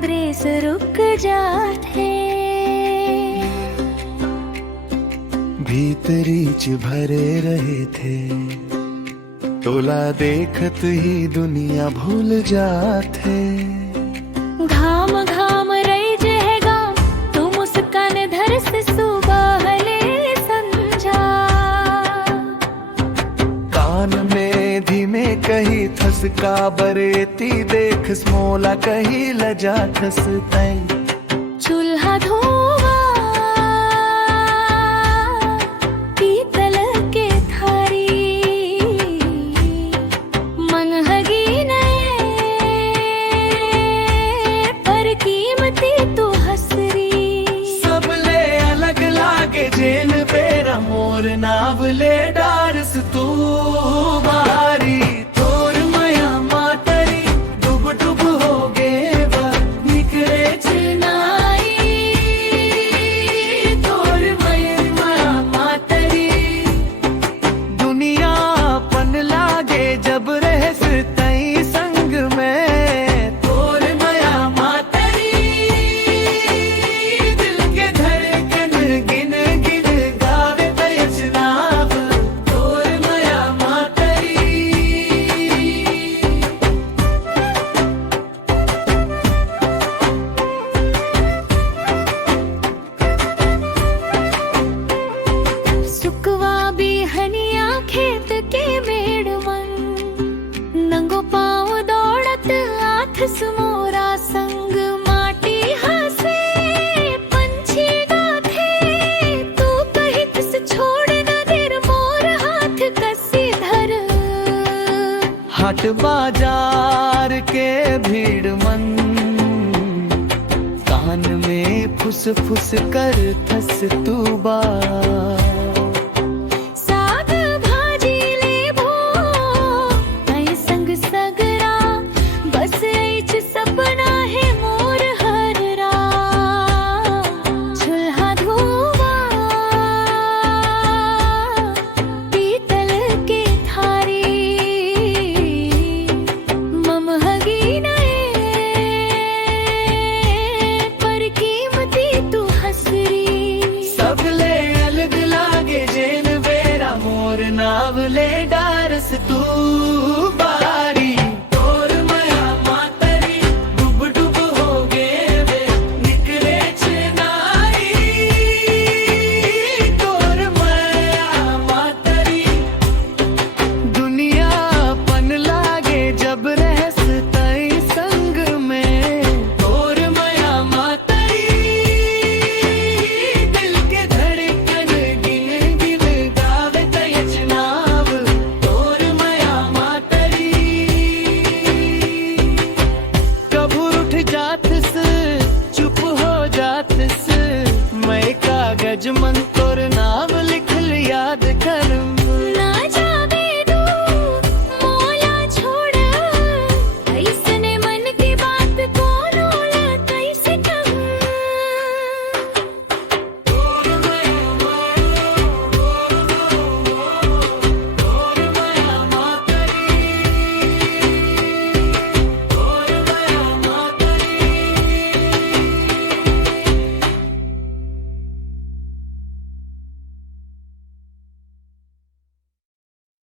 ब्रेस रुक जाते। भीतरीच भरे रहे थे, तोला देखत ही दुनिया भूल जाते। घाम घाम रही जहेगा तू मुस्कान धर से सुबह ले संजा। कान में धीमे कही थसका बरेती देख स्मोला कही लजा थस तै। चूल्हा धुआं पीतल के थारी मन हगी नए पर कीमती तू हसरी। सबले अलग लागे जेल बेरा मोर नावले डारस तू बारी। तोर मया मातरी डुब डुब हो गे निकले चनाई। तोर मया मातरी दुनिया पन लागे जब रहस तई संग में। तोर मया मातरी दिल के धड़कन गिन गिन गावे बैजनाब। तोर मया मातरी सुकवा भी हनिया खेत के बेड़वन नंगो पाँव दौड़त आठ सुमोरा संग माटी हंसे पंछी गाथे। तू कहित से छोड़ न देर मोर हाथ कसी धर। हाट बाजार के भीड़ मन कान में फुस फुस कर थस तू बा। साग भाजी लेबो तई संग सगरा बस ऐच सपना है मोर हररा। चूल्हा धुआं पीतल के थारी मम हगी नए पर कीमती तू हसरी। सबले अलग लागे जेल बेरा मोर नावले डारस तू